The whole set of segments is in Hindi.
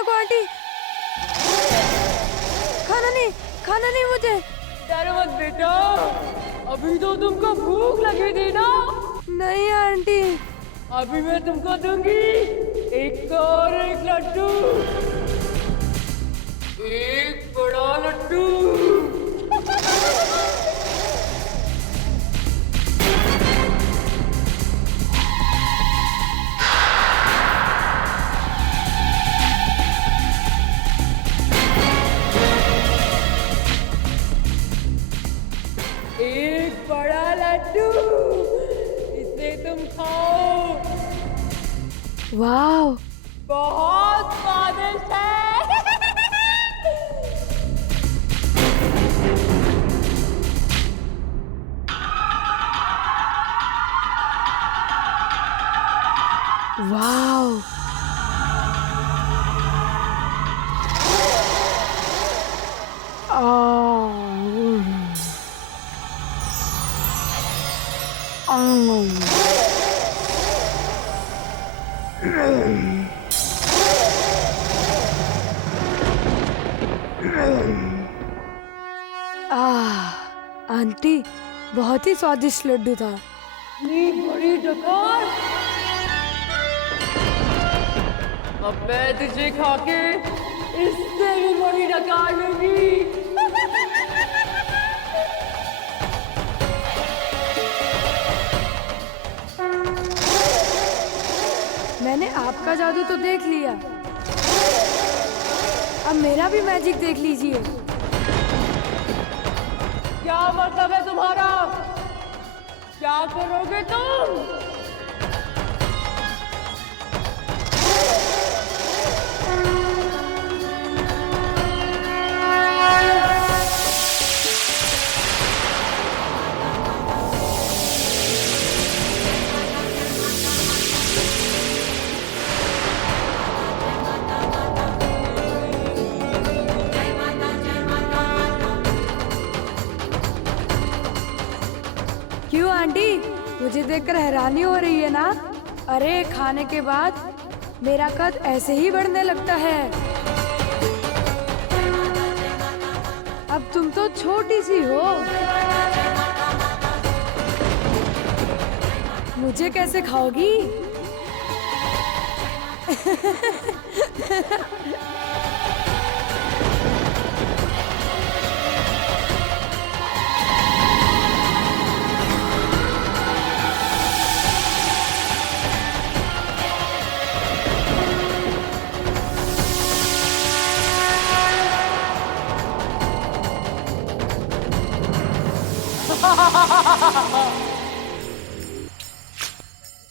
भागो आंटी। खाना नहीं मुझे। डरो मत बेटा, अभी तो तुमको भूख लगी थी ना। नहीं आंटी। अभी मैं तुमको दूंगी एक और एक लड्डू, एक बड़ा लड्डू। एक बड़ा लड्डू, इसे तुम खाओ। वाह, बहुत स्वादिष्ट है। वाह, आंटी बहुत ही स्वादिष्ट लड्डू था। इतनी बड़ी डकार, अब मैं तुझे खाके इससे भी बड़ी डकार लूंगी। मैंने आपका जादू तो देख लिया, अब मेरा भी मैजिक देख लीजिए। क्या मतलब है तुम्हारा? क्या करोगे तुम? क्यों आंटी, मुझे देखकर हैरानी हो रही है ना? अरे खाने के बाद मेरा कद ऐसे ही बढ़ने लगता है। अब तुम तो छोटी सी हो, मुझे कैसे खाओगी?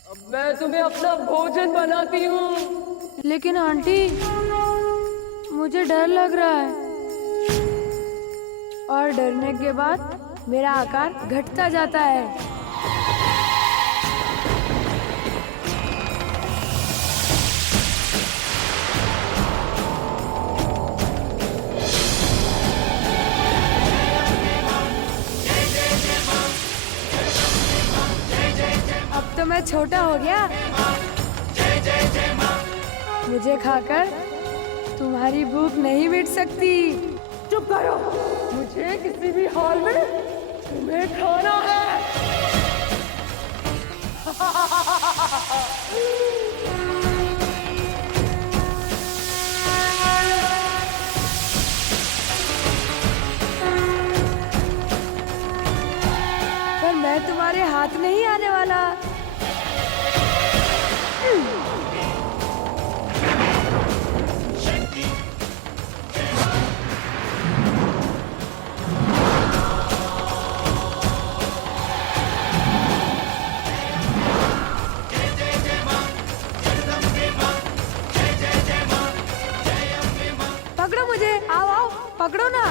अब मैं तुम्हें अपना भोजन बनाती हूँ। लेकिन आंटी, मुझे डर लग रहा है और डरने के बाद मेरा आकार घटता जाता है। अब तो मैं छोटा हो गया, मुझे खाकर तुम्हारी भूख नहीं मिट सकती। चुप करो, मुझे किसी भी हाल में तुम्हें खाना है। पर मैं तुम्हारे हाथ नहीं आने वाला। पकड़ो मुझे, आओ आओ, पकड़ो ना।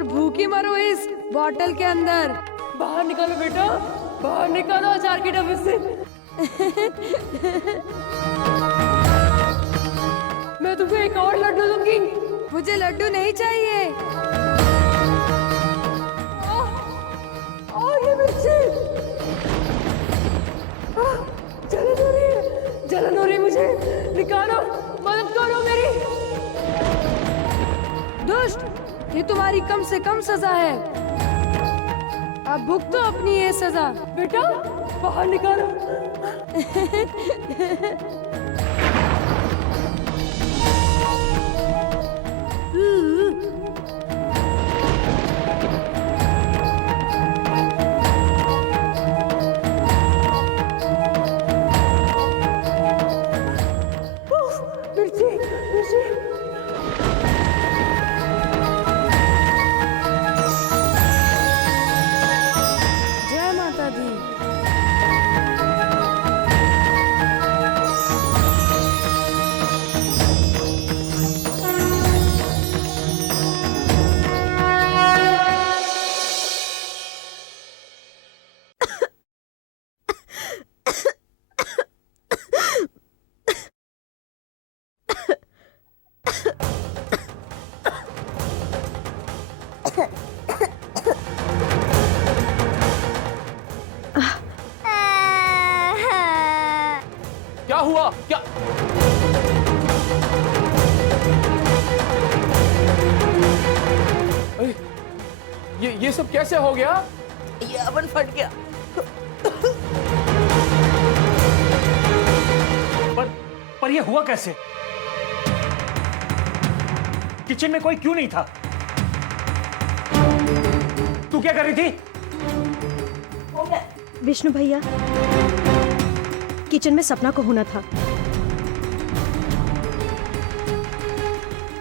और भूखी मरो इस बॉटल के अंदर। बाहर निकालो बेटा, बाहर निकालो अचार के डब्बे से। मैं तुमको एक और लड्डू दूंगी। मुझे लड्डू नहीं चाहिए। ये मिर्ची जलन हो रही है मुझे, निकालो, मदद करो मेरी। दुष्ट, ये तुम्हारी कम से कम सजा है। अब भुगतो अपनी ये सजा। बेटा बाहर निकालो। मिर्ची मिर्ची। जय माता दी। क्या हुआ? क्या? अरे, ये सब कैसे हो गया? ये अवन फट गया। पर ये हुआ कैसे? किचन में कोई क्यों नहीं था? तू क्या कर रही थी? विष्णु भैया, किचन में सपना को होना था।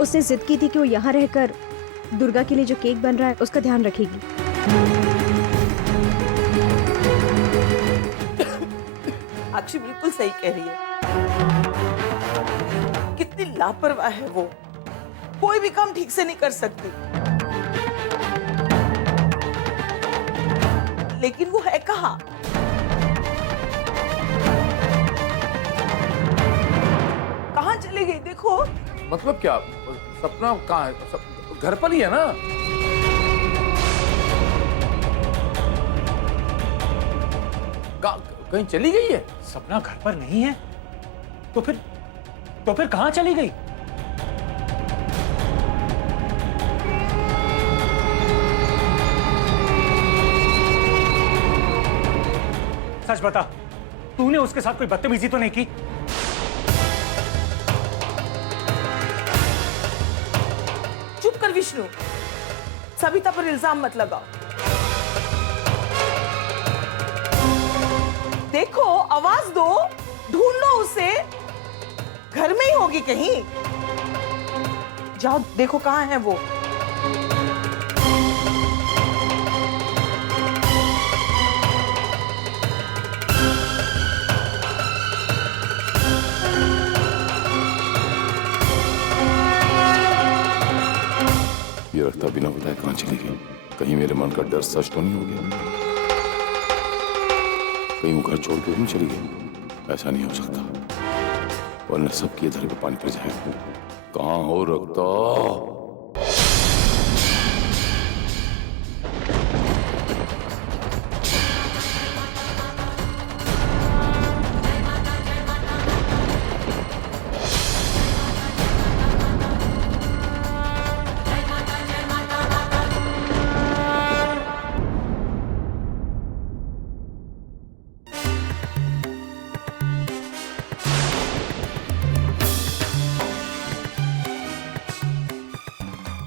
उसने जिद की थी कि वो यहाँ रहकर दुर्गा के लिए जो केक बन रहा है उसका ध्यान रखेगी। अक्षी बिल्कुल सही कह रही है। कितनी लापरवाह है वो, कोई भी काम ठीक से नहीं कर सकती। लेकिन वो है कहाँ? कहाँ चली गई? देखो। मतलब क्या? सपना कहाँ है? घर पर ही है ना? कहीं चली गई है? सपना घर पर नहीं है तो फिर कहाँ चली गई? सच बता, तूने उसके साथ कोई बदतमीजी तो नहीं की? चुप कर विष्णु, सविता पर इल्जाम मत लगाओ। देखो, आवाज दो, ढूंढो उसे, घर में ही होगी कहीं। जाओ देखो कहाँ है वो। ये रखता बिना बताए कहाँ चली गई? कहीं मेरे मन का डर सच तो नहीं हो गया? कहीं वो घर छोड़ के नहीं चली गई? ऐसा नहीं हो सकता, वरना सबकी इधर पे पानी फिर जाए। कहाँ हो रखता?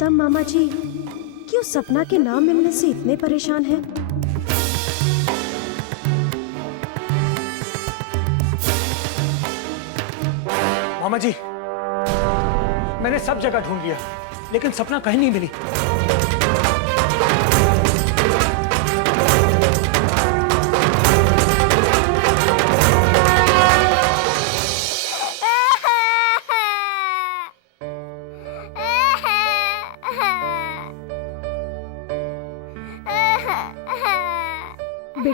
तब मामा जी क्यों सपना के नाम मिलने से इतने परेशान हैं? मामा जी, मैंने सब जगह ढूंढ लिया, लेकिन सपना कहीं नहीं मिली।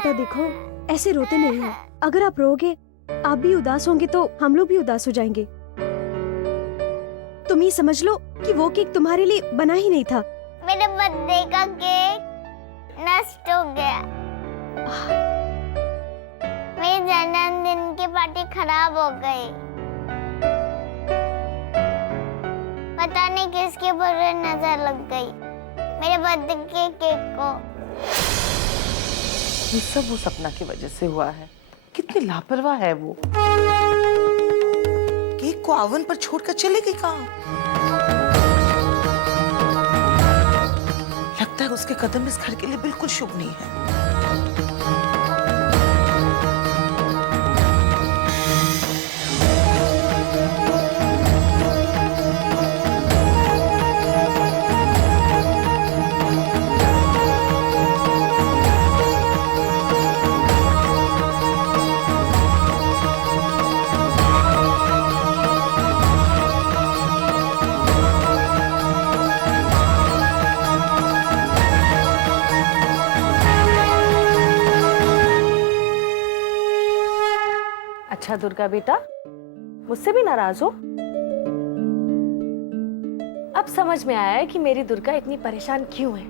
बेटा देखो, ऐसे रोते नहीं हैं। अगर आप रोगे, आप भी उदास होंगे तो हम लोग भी उदास हो जाएंगे। तुम ही समझ लो कि वो केक तुम्हारे लिए बना ही नहीं था। मेरे बर्थडे का केक नष्ट हो गया। मेरे जन्मदिन की पार्टी खराब हो गई। पता नहीं किसके बुरी नजर लग गई मेरे बर्थडे के केक को। ये सब वो सपना की वजह से हुआ है। कितनी लापरवाह है वो। केक को ओवन पर छोड़कर चले गई कहाँ? लगता है उसके कदम इस घर के लिए बिल्कुल शुभ नहीं है। अच्छा दुर्गा बेटा, मुझसे भी नाराज हो? अब समझ में आया है कि मेरी दुर्गा इतनी परेशान क्यों है।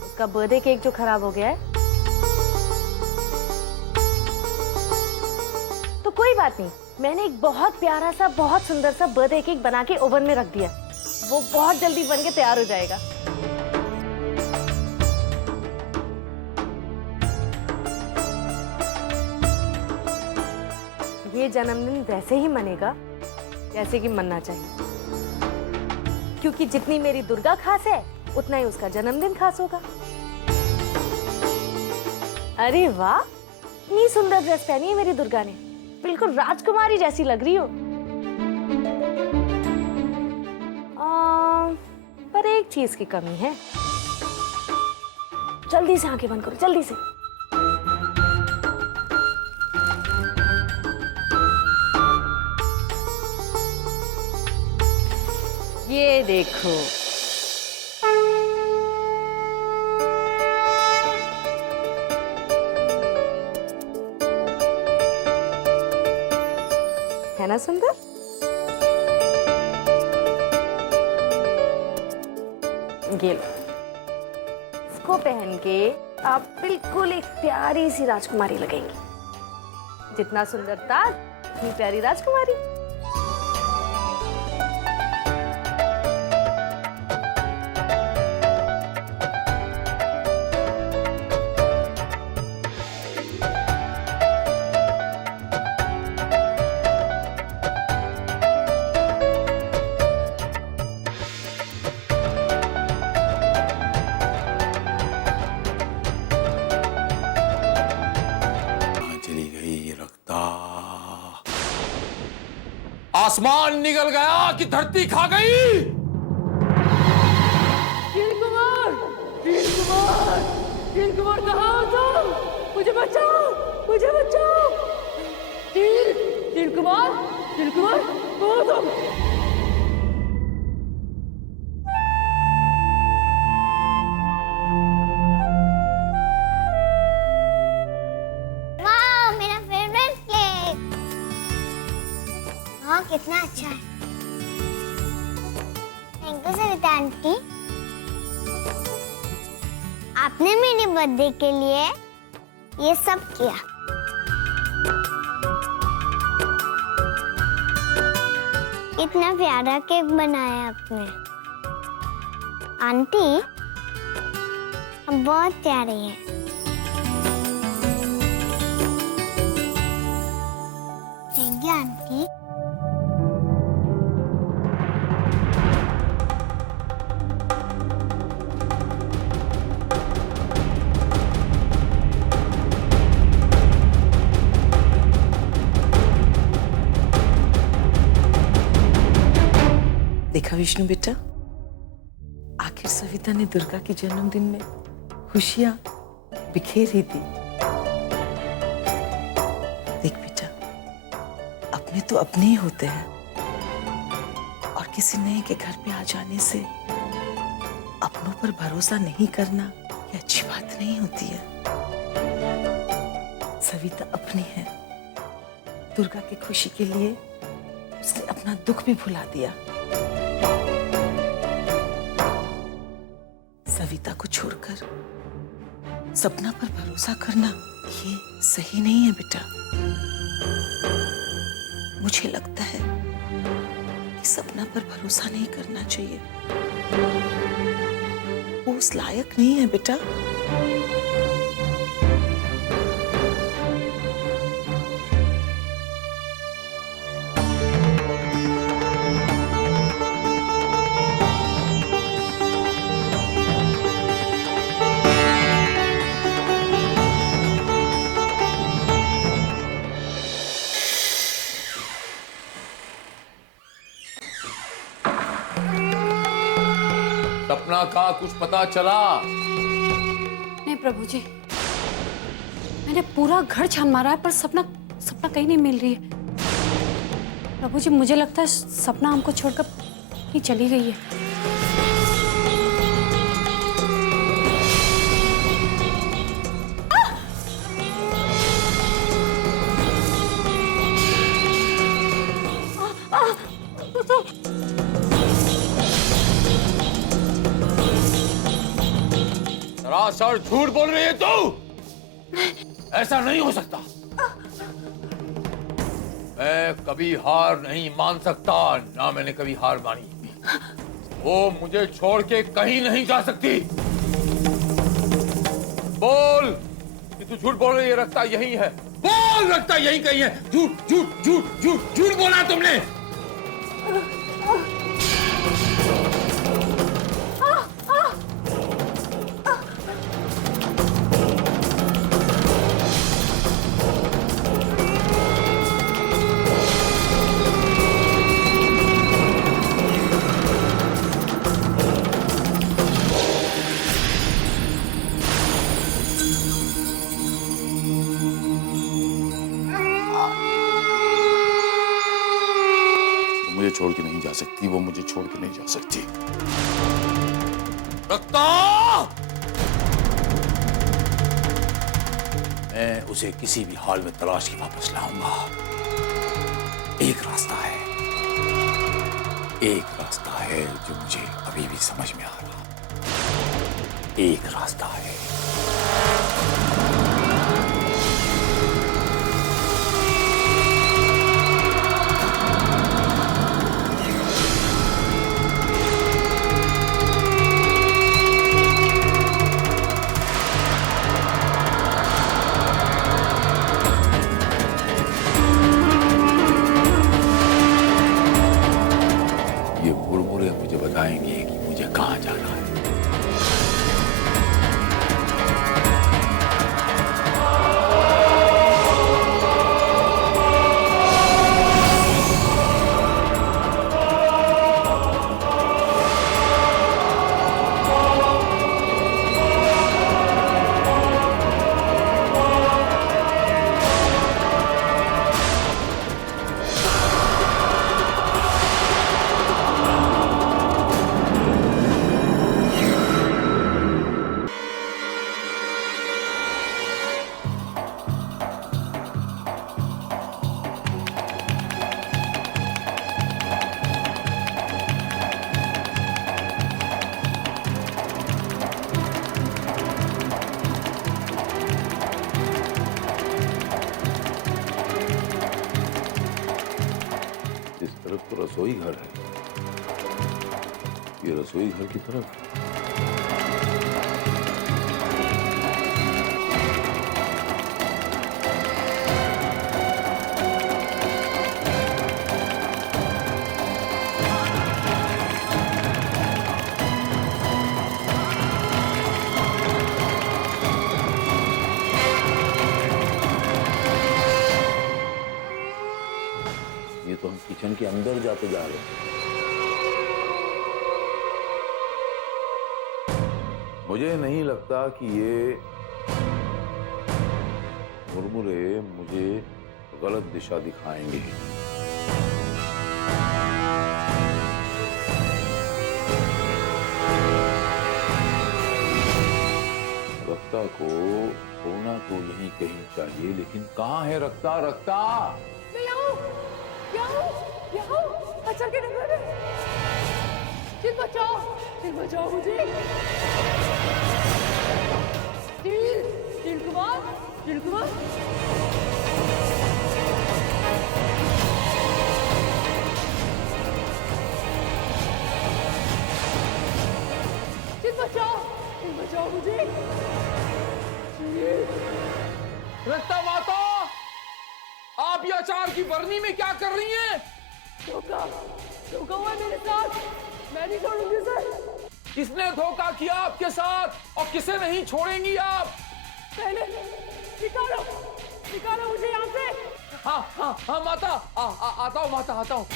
उसका बर्थडे केक जो खराब हो गया है, तो कोई बात नहीं, मैंने एक बहुत प्यारा सा, बहुत सुंदर सा बर्थडे केक बना के ओवन में रख दिया। वो बहुत जल्दी बन के तैयार हो जाएगा। ये जन्मदिन वैसे ही मनेगा जैसे कि मनना चाहिए, क्योंकि जितनी मेरी दुर्गा खास है उतना ही उसका जन्मदिन खास होगा। अरे वाह, इतनी सुंदर ड्रेस पहनी है मेरी दुर्गा ने, बिल्कुल राजकुमारी जैसी लग रही हो। पर एक चीज की कमी है। जल्दी से आंखें बंद करो, जल्दी से। ये देखो, है ना सुंदर? ये लो, इसको पहन के आप बिल्कुल एक प्यारी सी राजकुमारी लगेंगी। जितना सुंदर ताज, उतनी प्यारी राजकुमारी। आसमान निगल गया कि धरती खा गई। तीन कुमार कहाँ हो तुम? मुझे बचाओ, मुझे बचाओ। तीन कुमार कहाँ हो तुम? वाह, मेरा फेवरेट केक। हाँ, कितना अच्छा है। Thank you Savita aunty. आपने मेरे बर्थडे के लिए ये सब किया। इतना प्यारा केक बनाया आपने। आंटी, हम बहुत प्यारे हैं। Thank you aunty. देखा विष्णु बेटा, आखिर सविता ने दुर्गा के जन्मदिन में खुशियां बिखेर ही दी। देख बेटा, अपने तो अपने ही होते हैं, और किसी नए के घर पे आ जाने से अपनों पर भरोसा नहीं करना, ये अच्छी बात नहीं होती है। सविता अपनी है, दुर्गा की खुशी के लिए उसने अपना दुख भी भुला दिया। सविता को छोड़कर सपना पर भरोसा करना ये सही नहीं है बेटा। मुझे लगता है कि सपना पर भरोसा नहीं करना चाहिए। वो उस लायक नहीं है बेटा। सपना का कुछ पता चला? नहीं प्रभु जी, मैंने पूरा घर छान मारा है पर सपना कहीं नहीं मिल रही है। प्रभु जी मुझे लगता है सपना हमको छोड़कर कहीं चली गई है। सरासर झूठ बोल रही है तू। ऐसा नहीं हो सकता। मैं कभी हार नहीं मान सकता, ना मैंने कभी हार मानी। वो मुझे छोड़ के कहीं नहीं जा सकती। बोल कि तू झूठ बोल रही है, रखता यही है। बोल, रखता यही कहीं है। झूठ झूठ झूठ झूठ झूठ बोला तुमने। मुझे छोड़ के नहीं जा सकती, वो मुझे छोड़ के नहीं जा सकती। रक्ता! मैं उसे किसी भी हाल में तलाश के वापस लाऊंगा। एक रास्ता है, एक रास्ता है जो मुझे अभी भी समझ में आ रहा। एक रास्ता है। मुझे बताएंगे कि मुझे कहां जाना है। तो रसोई घर है, ये रसोई घर की तरफ। ये तो हम किचन के अंदर जाते जा रहे हैं। मुझे नहीं लगता कि ये मुरमुरे मुझे गलत दिशा दिखाएंगे। रक्ता को होना तो यहीं कहीं चाहिए, लेकिन कहाँ है रक्ता? रक्ता मैं यहाँ अच्छा के डब्बे में। दिल बचाओ मुझे। दिल कुमार। दिल बचाओ मुझे। रक्ता माता, आप ये अचार की बरनी में क्या कर रही हैं? धोखा हुआ मेरे साथ, मैं नहीं छोड़ूंगी सर। किसने धोखा किया आपके साथ और किसे नहीं छोड़ेंगी आप? पहले निकालो मुझे यहाँ से। हाँ माता, आता हूँ माता, आता हूँ।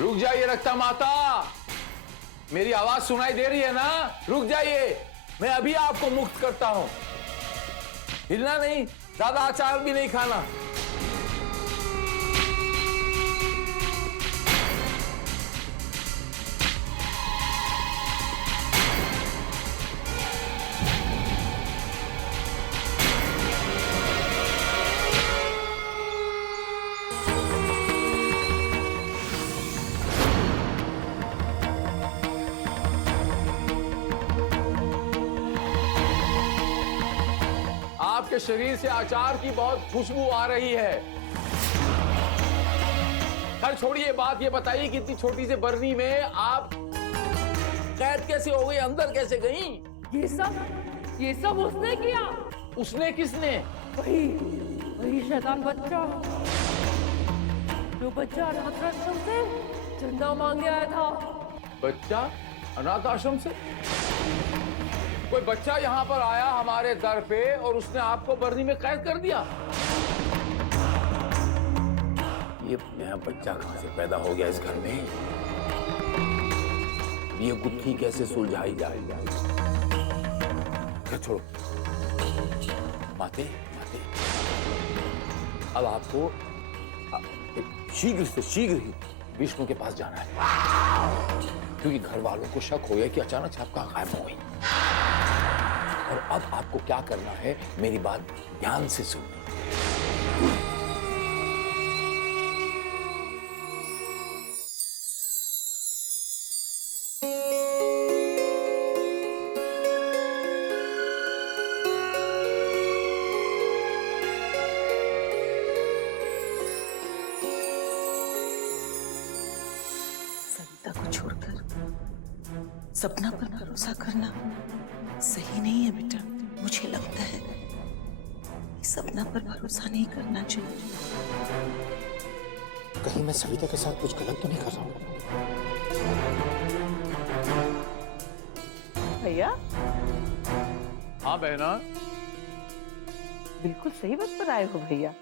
रुक जाइए रक्ता माता, मेरी आवाज सुनाई दे रही है ना? रुक जाइए, मैं अभी आपको मुक्त करता हूं। हिलना नहीं, ज्यादा अचार भी नहीं खाना। आपके शरीर से अचार की बहुत खुशबू आ रही है। खैर छोड़िए बात, ये बताइए कि इतनी छोटी सी बरनी में आप कैद कैसे हो गई, अंदर कैसे गई? ये सब उसने किया। उसने किसने? वही शैतान बच्चा, जो बच्चा अनाथ आश्रम से चंदा मांगे आया था। बच्चा अनाथ आश्रम से? कोई बच्चा यहाँ पर आया हमारे दर पे और उसने आपको बरनी में कैद कर दिया? ये नया बच्चा कहाँ से पैदा हो गया इस घर में? ये गुत्थी कैसे सुलझाई जाए? छोड़ो माते, अब आपको शीघ्र से शीघ्र ही विष्णु के पास जाना है, क्योंकि घर वालों को शक हो गया कि अचानक से आप कहाँ गायब हो गई। और अब आपको क्या करना है, मेरी बात ध्यान से सुनिए। सविता को छोड़कर सपना पर भरोसा करना सही नहीं है बेटा। मुझे लगता है सपना पर भरोसा नहीं करना चाहिए। कहीं मैं सविता के साथ कुछ गलत तो नहीं कर रहा हूँ? भैया हाँ बहना, बिल्कुल सही वक्त पर आए हो भैया।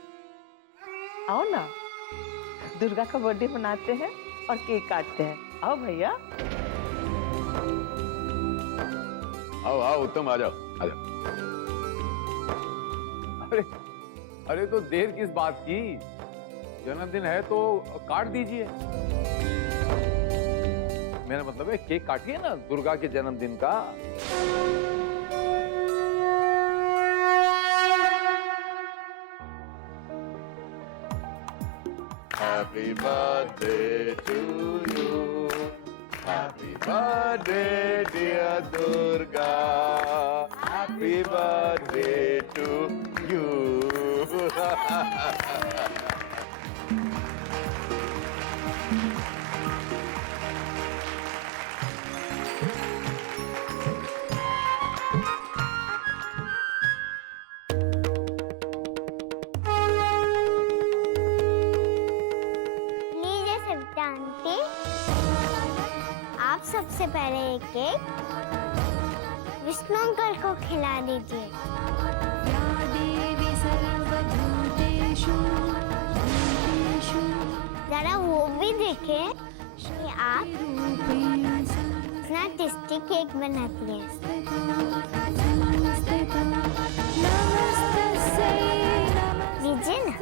आओ ना, दुर्गा का बर्थडे मनाते हैं और केक काटते हैं। आओ भैया। आओ उत्तम, आ जाओ। अरे तो देर किस बात की? जन्मदिन है तो काट दीजिए। मेरा मतलब है केक काटिए ना दुर्गा के जन्मदिन का। Happy birthday to you. Happy birthday dear Durga. Happy birthday to you. लीजिए सविता आंटी, आप सबसे पहले एक केक विष्णु अंकल को खिला दीजिए। जरा वो भी देखे कि आप इतना टेस्टी केक बनाती हैं। लीजिए ना।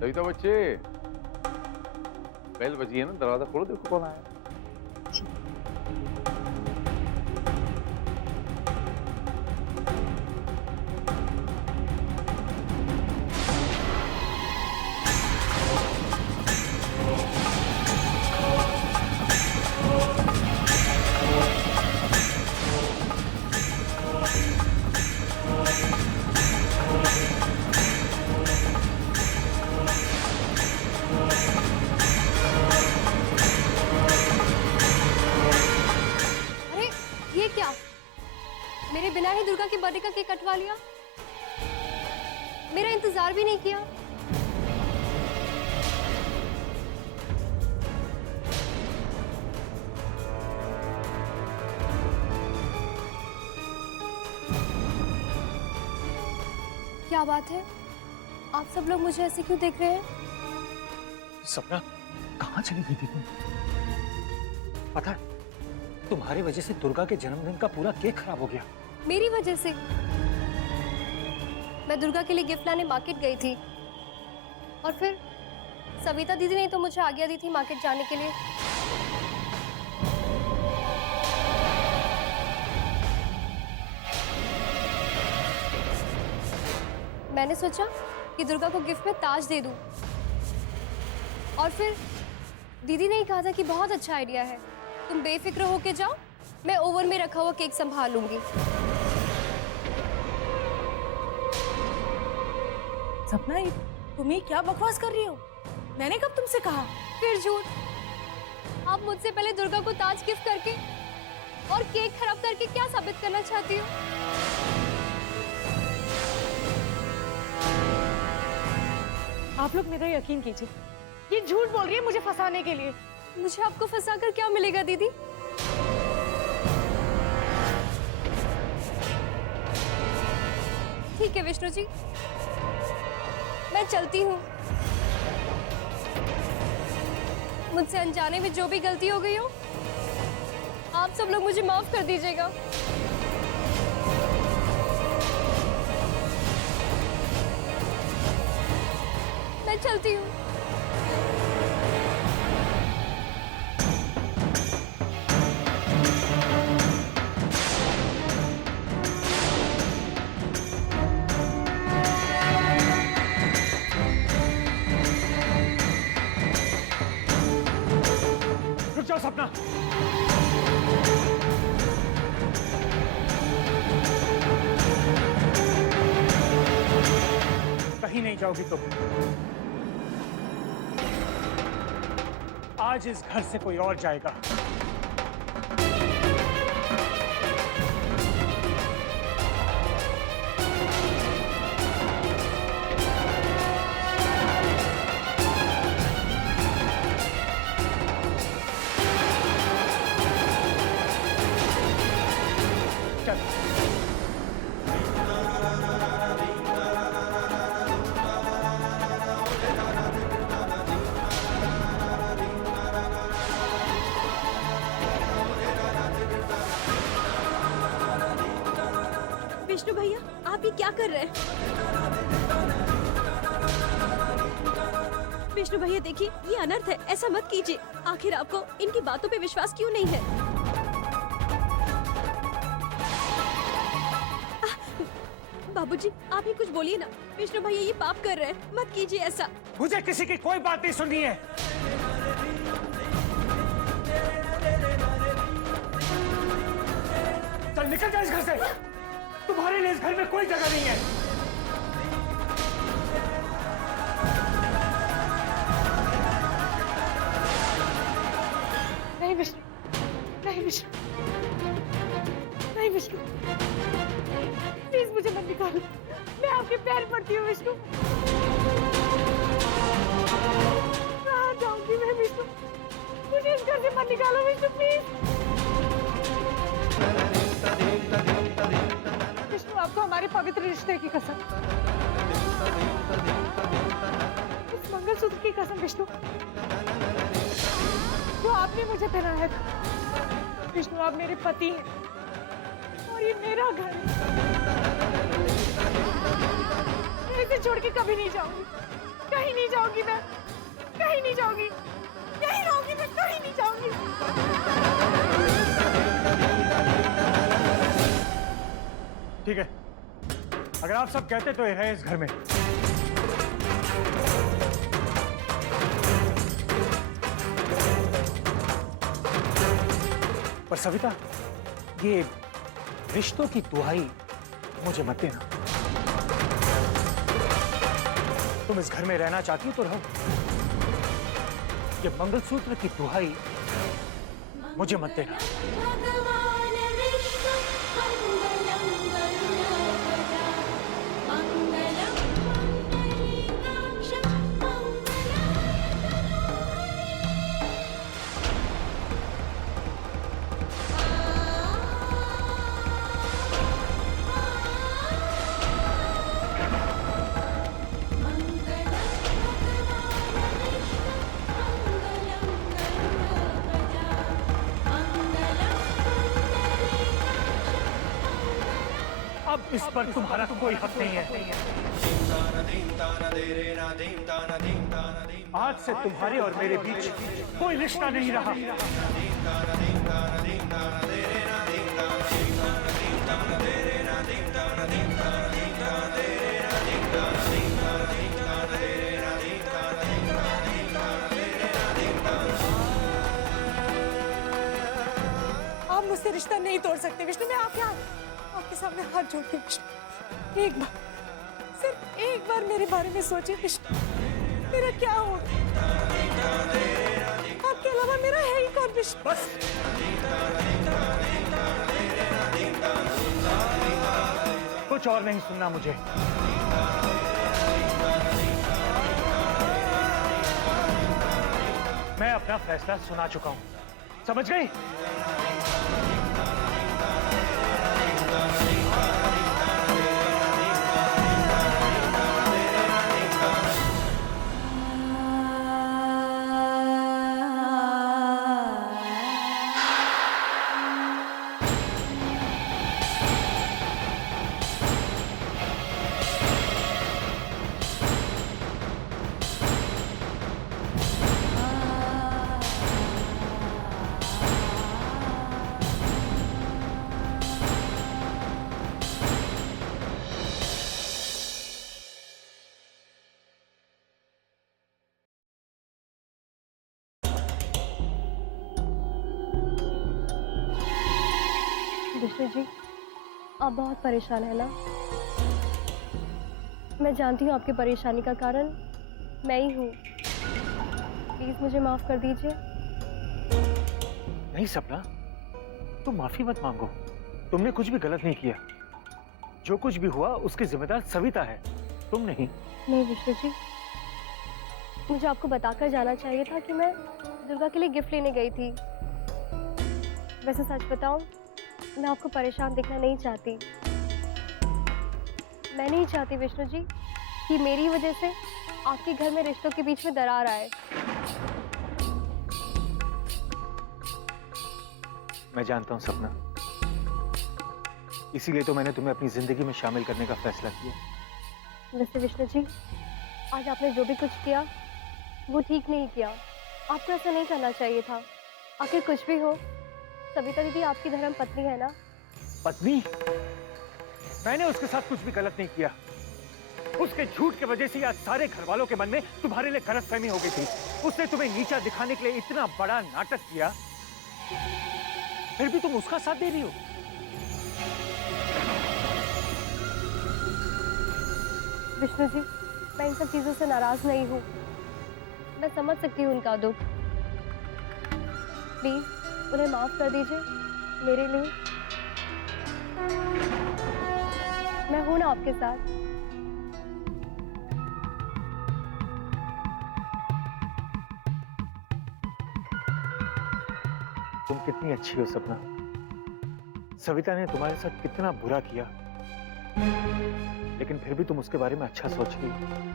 सविता बच्चे, बेल बजी है ना, दरवाजा खोलो, देखो कौन आया। अरे ये क्या, मेरे बिना ही दुर्गा के बर्थडे का केक कटवा लिया, मेरा इंतजार भी नहीं किया। क्या बात है, आप सब लोग मुझे ऐसे क्यों देख रहे हैं? सपना, कहाँ चली गई थी तुम? पता है, तुम्हारी वजह से दुर्गा के जन्मदिन का पूरा केक खराब हो गया। मेरी वजह से? मैं दुर्गा के लिए गिफ्ट लाने मार्केट गई थी और फिर सविता दीदी ने तो मुझे आज्ञा दी थी मार्केट जाने के लिए। मैंने सोचा कि दुर्गा को गिफ्ट में ताज दे दूं और फिर दीदी ने ही कहा था कि बहुत अच्छा आइडिया है, तुम बेफिक्र होके जाओ, मैं ओवन में रखा हुआ केक संभाल लूंगी। सपना, तुम ये क्या बकवास कर रही हो? मैंने कब तुमसे कहा? फिर झूठ, आप मुझसे पहले दुर्गा को ताज गिफ्ट करके और केक खराब करके क्या साबित करना चाहती हो? आप लोग मेरा यकीन कीजिए, ये झूठ बोल रही है मुझे फंसाने के लिए। मुझे आपको फंसाकर क्या मिलेगा दीदी? ठीक है विष्णु जी, मैं चलती हूँ। मुझसे अनजाने में जो भी गलती हो गई हो, आप सब लोग मुझे माफ कर दीजिएगा। मैं चलती हूँ। रुक जाओ सपना। कहीं नहीं जाओगी तुम। आज इस घर से कोई और जाएगा। चल। विष्णु भैया, आप ये क्या कर रहे हैं? विष्णु भैया देखिए, ये अनर्थ है, ऐसा मत कीजिए। आखिर आपको इनकी बातों पे विश्वास क्यों नहीं है? बाबूजी, आप ही कुछ बोलिए ना। विष्णु भैया ये पाप कर रहे हैं, मत कीजिए ऐसा। मुझे किसी की कोई बात नहीं सुननी है। चल निकल जा इस घर से। तुम्हारे लिए इस घर में कोई जगह नहीं है। नहीं विष्णु, नहीं विष्णु, नहीं विष्णु, प्लीज मुझे मत निकालो, मैं आपके पैर पड़ती हूँ विष्णु। कहाँ जाऊंगी मैं विष्णु, मुझे इस घर से मत निकालो विष्णु प्लीज। विष्णु, आपको हमारे पवित्र रिश्ते की कसम, इस मंगलसूत्र की कसम विष्णु, जो आपने मुझे पहनाया था। विष्णु, आप मेरे पति हैं और ये मेरा घर है। मैं इसे छोड़ के कभी नहीं जाऊंगी, कहीं नहीं जाऊंगी मैं, कहीं नहीं जाऊंगी, यहीं रहूंगी मैं, कहीं नहीं जाऊंगी। ठीक है, अगर आप सब कहते तो ये रहे इस घर में। पर सविता, ये रिश्तों की दुहाई मुझे मत देना। तुम इस घर में रहना चाहती हो तो रहो। ये मंगलसूत्र की दुहाई मुझे मत देना। अब इस पर तुम्हारा कोई हक नहीं है। आज से तुम्हारे और मेरे बीच कोई रिश्ता नहीं रहा। आप मुझसे रिश्ता नहीं तोड़ सकते विष्णु। मैं आपके सामने हाथ जोड़ती हूँ विष्णु। एक बार, सिर्फ एक बार मेरे बारे में सोचिए विष्णु। मेरा क्या होगा? आपके अलावा मेरा है ही कौन विष्णु? बस कुछ और नहीं सुनना मुझे। मैं अपना फैसला सुना चुका हूं, समझ गई? विष्णु जी, आप बहुत परेशान है ना? मैं जानती हूँ आपकी परेशानी का कारण मैं ही हूँ। प्लीज मुझे माफ कर दीजिए। नहीं सपना, तुम माफी मत मांगो। तुमने कुछ भी गलत नहीं किया। जो कुछ भी हुआ उसकी जिम्मेदार सविता है, तुम नहीं। नहीं विष्णु जी, मुझे आपको बताकर जाना चाहिए था कि मैं दुर्गा के लिए गिफ्ट लेने गई थी। वैसे सच बताऊं, मैं आपको परेशान देखना नहीं चाहती। मैं नहीं चाहती विष्णु जी कि मेरी वजह से आपके घर में रिश्तों के बीच में दरार आए। मैं जानता हूं सपना, इसीलिए तो मैंने तुम्हें अपनी जिंदगी में शामिल करने का फैसला किया। वैसे विष्णु जी, आज आपने जो भी कुछ किया वो ठीक नहीं किया। आपको ऐसा नहीं करना चाहिए था। आखिर कुछ भी हो, सविता दीदी आपकी धर्म पत्नी है ना? पत्नी? मैंने उसके साथ कुछ भी गलत नहीं किया। उसके झूठ की वजह से आज सारे घर वालों के मन में तुम्हारे लिए गलतफहमी हो गई थी। उसने तुम्हें नीचा दिखाने के लिए इतना बड़ा नाटक किया, फिर भी तुम उसका साथ दे रही हो। विष्णु जी, मैं इन सब चीजों से नाराज नहीं हूँ। मैं समझ सकती हूँ उनका दुख। प्लीज उन्हें माफ कर दीजिए मेरे लिए। मैं हूं ना आपके साथ। तुम कितनी अच्छी हो सपना। सविता ने तुम्हारे साथ कितना बुरा किया, लेकिन फिर भी तुम उसके बारे में अच्छा सोच रही।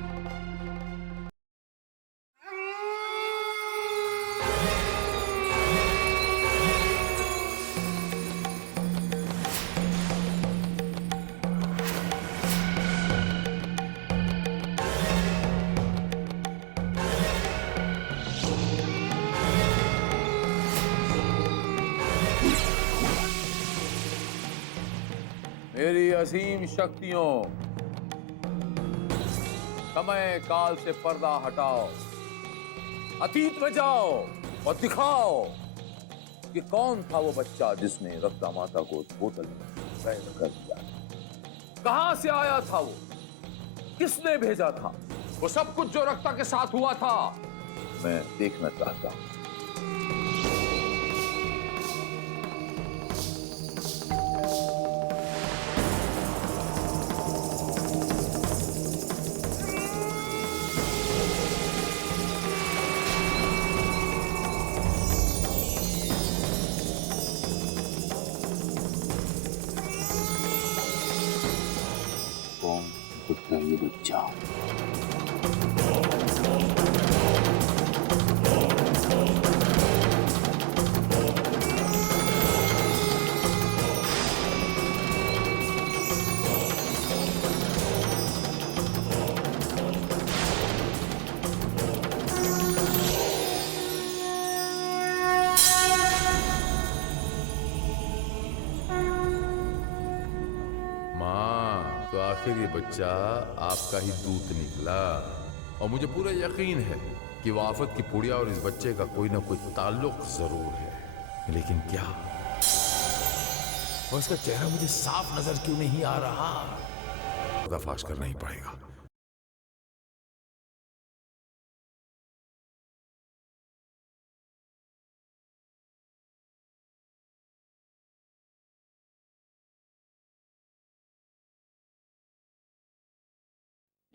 मेरी असीम शक्तियों, समय काल से पर्दा हटाओ, अतीत में जाओ और दिखाओ कि कौन था वो बच्चा जिसने रक्ता माता को उस बोतल में कैद कर दिया। कहां से आया था वो, किसने भेजा था, वो सब कुछ जो रक्ता के साथ हुआ था मैं देखना चाहता हूं। कौन खुद ये बच्चा? तो आखिर ये बच्चा आपका ही दूत निकला और मुझे पूरा यकीन है कि वो आफत की पुड़िया और इस बच्चे का कोई ना कोई ताल्लुक जरूर है, लेकिन क्या? और इसका चेहरा मुझे साफ नजर क्यों नहीं आ रहा? पर्दाफाश करना ही पड़ेगा।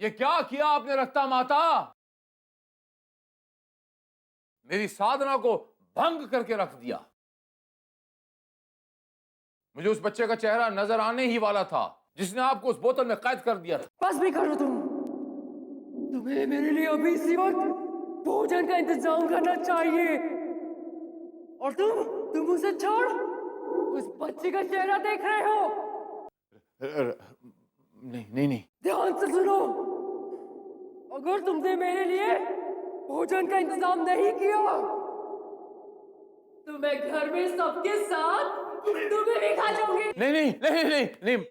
ये क्या किया आपने रक्ता माता? मेरी साधना को भंग करके रख दिया। मुझे उस बच्चे का चेहरा नजर आने ही वाला था जिसने आपको उस बोतल में कैद कर दिया था। बस भी करो तुम। तुम्हें मेरे लिए अभी इसी वक्त भोजन का इंतजाम करना चाहिए। और तुम उसे छोड़ उस बच्चे का चेहरा देख रहे हो। नहीं। ध्यान से सुनो, अगर तुमने मेरे लिए भोजन का इंतजाम नहीं किया तो मैं घर में सबके साथ तुम्हें भी खा जाऊंगी। नहीं।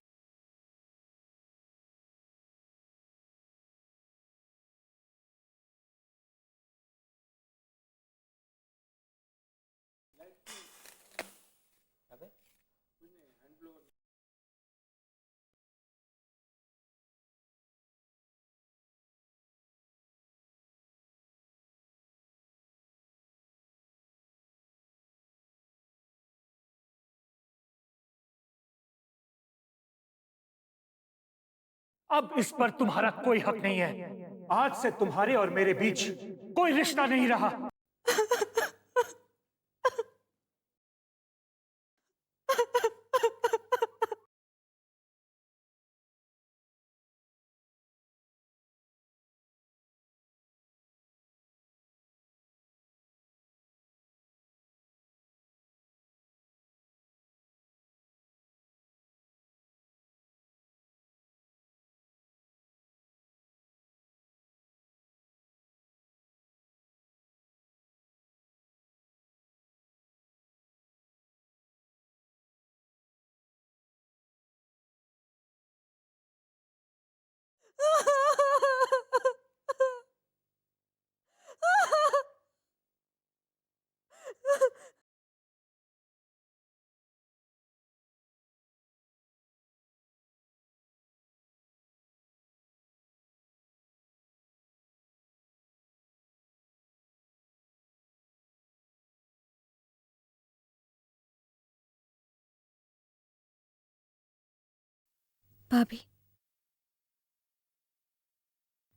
अब इस पर तुम्हारा कोई हक नहीं है। आज से तुम्हारे और मेरे बीच कोई रिश्ता नहीं रहा।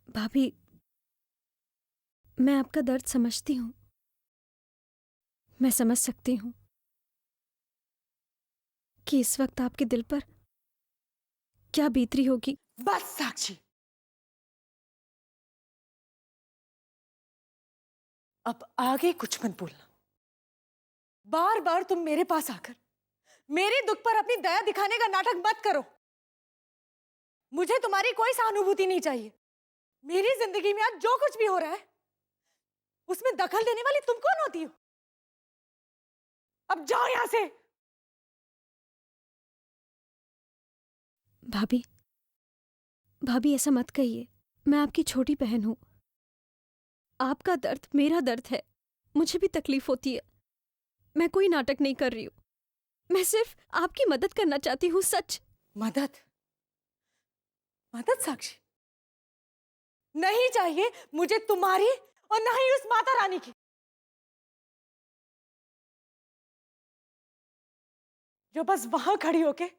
भाभी, मैं आपका दर्द समझती हूँ। मैं समझ सकती हूँ कि इस वक्त आपके दिल पर क्या बीत रही होगी। बस साक्षी, अब आगे कुछ मत बोलना। बार बार तुम मेरे पास आकर मेरे दुख पर अपनी दया दिखाने का नाटक मत करो। मुझे तुम्हारी कोई सहानुभूति नहीं चाहिए। मेरी जिंदगी में आज जो कुछ भी हो रहा है उसमें दखल देने वाली तुम कौन होती हो? अब जाओ यहां से। भाभी, भाभी ऐसा मत कहिए। मैं आपकी छोटी बहन हूं। आपका दर्द मेरा दर्द है। मुझे भी तकलीफ होती है। मैं कोई नाटक नहीं कर रही हूं। मैं सिर्फ आपकी मदद करना चाहती हूँ, सच। मदद? मदद साक्षी? नहीं चाहिए मुझे तुम्हारी और ना ही उस माता रानी की, जो बस वहां खड़ी होके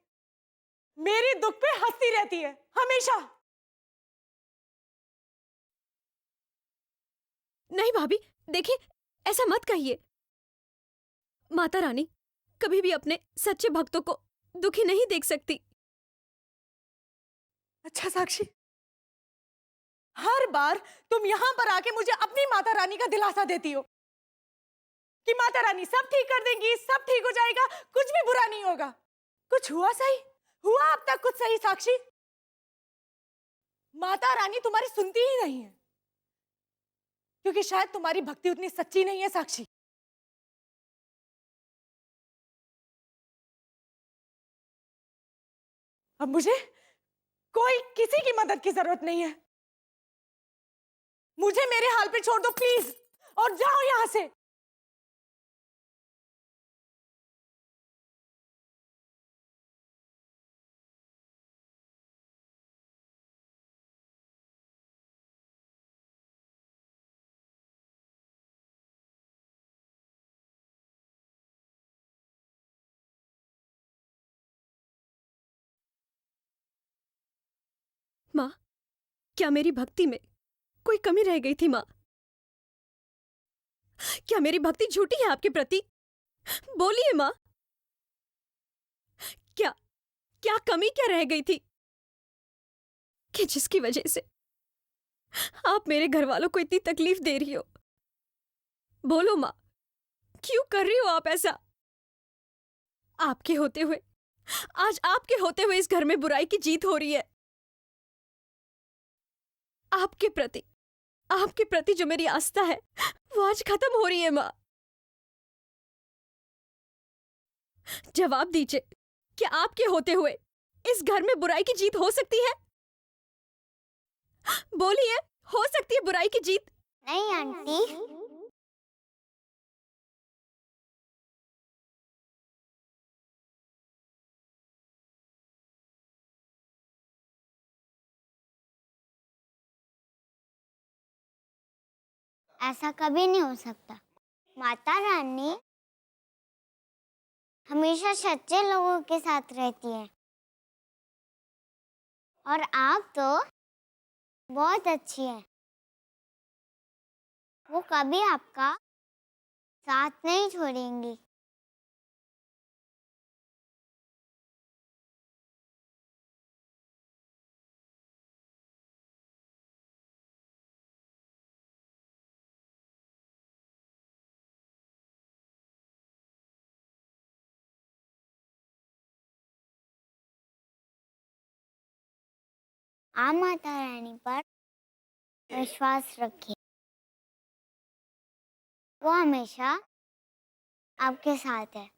मेरे दुख पे हंसती रहती है हमेशा। नहीं भाभी, देखिए, ऐसा मत कहिए। माता रानी कभी भी अपने सच्चे भक्तों को दुखी नहीं देख सकती। अच्छा साक्षी, हर बार तुम यहां पर आके मुझे अपनी माता रानी का दिलासा देती हो कि माता रानी सब ठीक कर देंगी, सब ठीक हो जाएगा, कुछ भी बुरा नहीं होगा। कुछ हुआ सही? हुआ अब तक कुछ सही साक्षी? माता रानी तुम्हारी सुनती ही नहीं है, क्योंकि शायद तुम्हारी भक्ति उतनी सच्ची नहीं है साक्षी। अब मुझे कोई किसी की मदद की जरूरत नहीं है। मुझे मेरे हाल पे छोड़ दो प्लीज, और जाओ यहां से। माँ, क्या मेरी भक्ति में कोई कमी रह गई थी माँ? क्या मेरी भक्ति झूठी है आपके प्रति? बोलिए माँ, क्या क्या कमी क्या रह गई थी कि जिसकी वजह से आप मेरे घर वालों को इतनी तकलीफ दे रही हो? बोलो माँ, क्यों कर रही हो आप ऐसा? आपके होते हुए, आज आपके होते हुए इस घर में बुराई की जीत हो रही है। आपके प्रति जो मेरी आस्था है वो आज खत्म हो रही है माँ। जवाब दीजिए, क्या आपके होते हुए इस घर में बुराई की जीत हो सकती है? बोलिए, हो सकती है बुराई की जीत? नहीं आंटी, ऐसा कभी नहीं हो सकता। माता रानी हमेशा सच्चे लोगों के साथ रहती है, और आप तो बहुत अच्छी है। वो कभी आपका साथ नहीं छोड़ेंगी। आप माता रानी पर विश्वास रखिए, वो हमेशा आपके साथ है।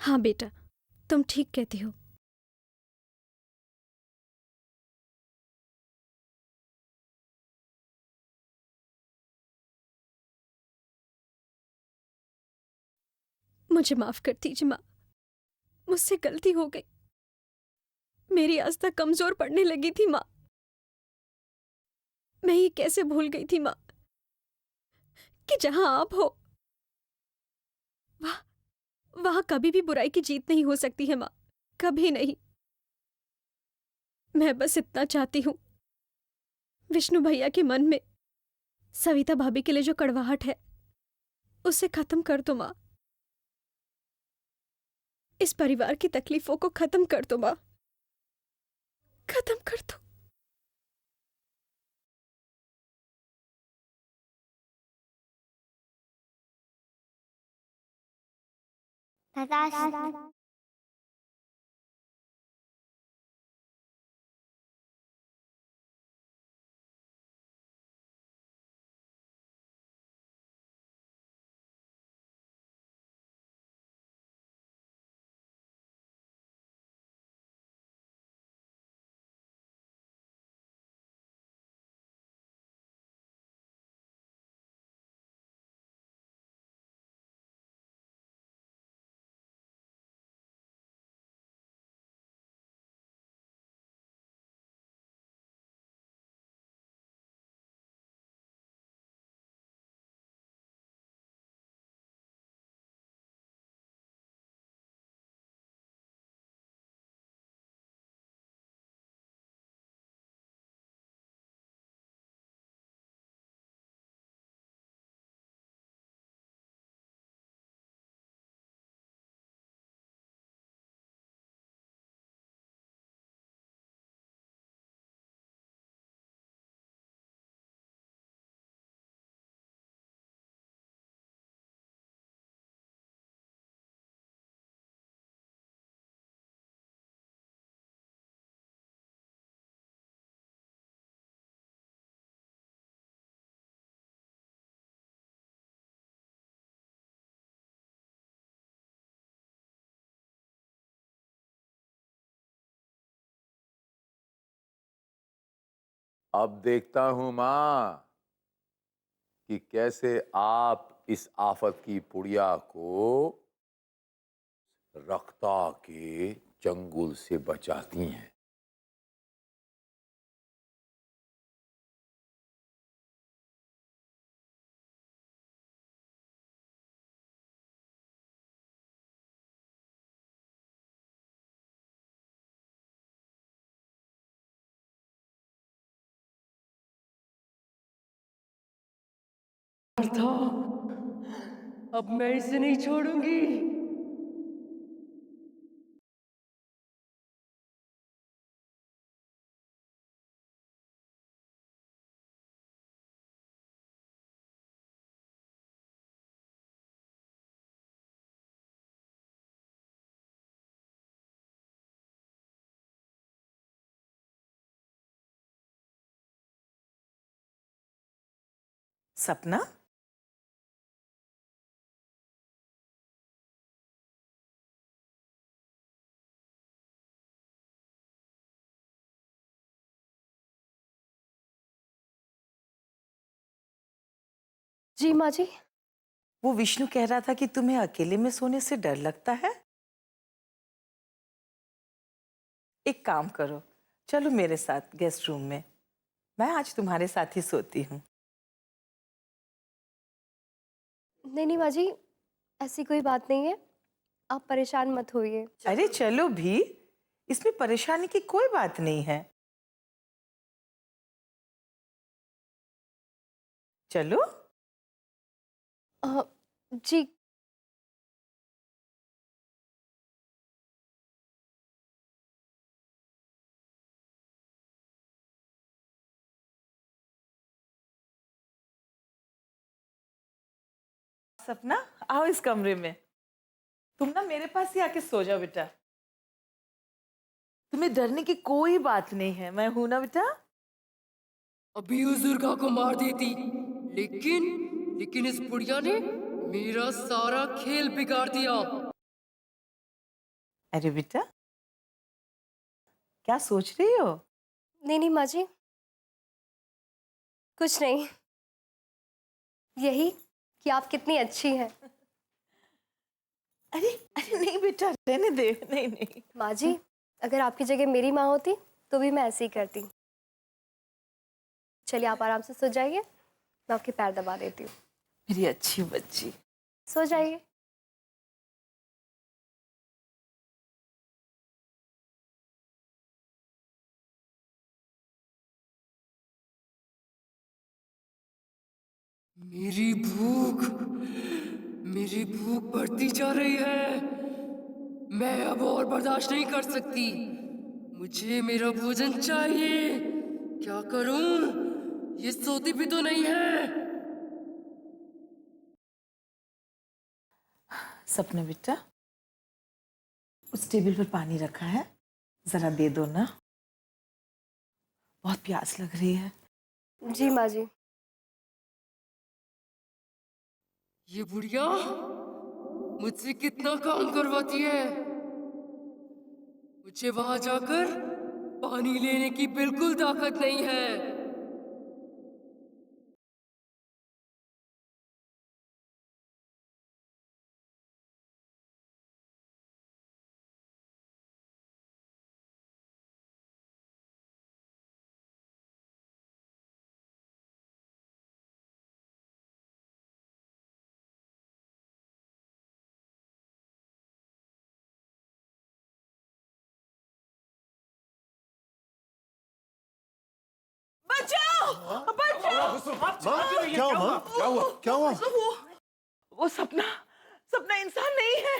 हाँ बेटा, तुम ठीक कहती हो। मुझे माफ कर दीजिए माँ, मुझसे गलती हो गई। मेरी आस्था कमजोर पड़ने लगी थी माँ। मैं ये कैसे भूल गई थी माँ कि जहां आप हो वहां कभी भी बुराई की जीत नहीं हो सकती है माँ, कभी नहीं। मैं बस इतना चाहती हूं, विष्णु भैया के मन में सविता भाभी के लिए जो कड़वाहट है उसे खत्म कर दो माँ। इस परिवार की तकलीफों को खत्म कर दो माँ, खत्म कर दो। तथास्तु। अब देखता हूं मां कि कैसे आप इस आफत की पुड़िया को रक्ता के चंगुल से बचाती हैं। था, अब मैं इसे नहीं छोड़ूंगी। सपना, जी माँ जी। वो विष्णु कह रहा था कि तुम्हें अकेले में सोने से डर लगता है। एक काम करो, चलो मेरे साथ गेस्ट रूम में, मैं आज तुम्हारे साथ ही सोती हूँ। नहीं नहीं माँ जी, ऐसी कोई बात नहीं है, आप परेशान मत होइए। अरे चलो भी, इसमें परेशानी की कोई बात नहीं है। चलो। जी। सपना, आओ इस कमरे में। तुम ना मेरे पास ही आके सो जाओ बेटा। तुम्हें डरने की कोई बात नहीं है, मैं हूं ना बेटा। अभी उस दुर्गा को मार देती, लेकिन लेकिन इस बुढ़िया ने मेरा सारा खेल बिगाड़ दिया। अरे बेटा, क्या सोच रही हो? नहीं नहीं माँ जी, कुछ नहीं, यही कि आप कितनी अच्छी हैं। अरे अरे नहीं बेटा, रहने दे। नहीं नहीं माँ जी, अगर आपकी जगह मेरी माँ होती तो भी मैं ऐसे ही करती। चलिए आप आराम से सो जाइए, मैं आपके पैर दबा देती हूँ। मेरी अच्छी बच्ची। सो जाइए। मेरी भूख मेरी भूख बढ़ती जा रही है। मैं अब और बर्दाश्त नहीं कर सकती। मुझे मेरा भोजन चाहिए। क्या करूं? ये सोती भी तो नहीं है। सपना बेटा, उस टेबल पर पानी रखा है, जरा दे दो ना, बहुत प्यास लग रही है। जी माँ जी। ये बुढ़िया मुझसे कितना काम करवाती है। मुझे वहां जाकर पानी लेने की बिल्कुल ताकत नहीं है। बचाओ, क्या हुआ? क्या हुआ? क्या हुआ? वो सपना, सपना इंसान नहीं है।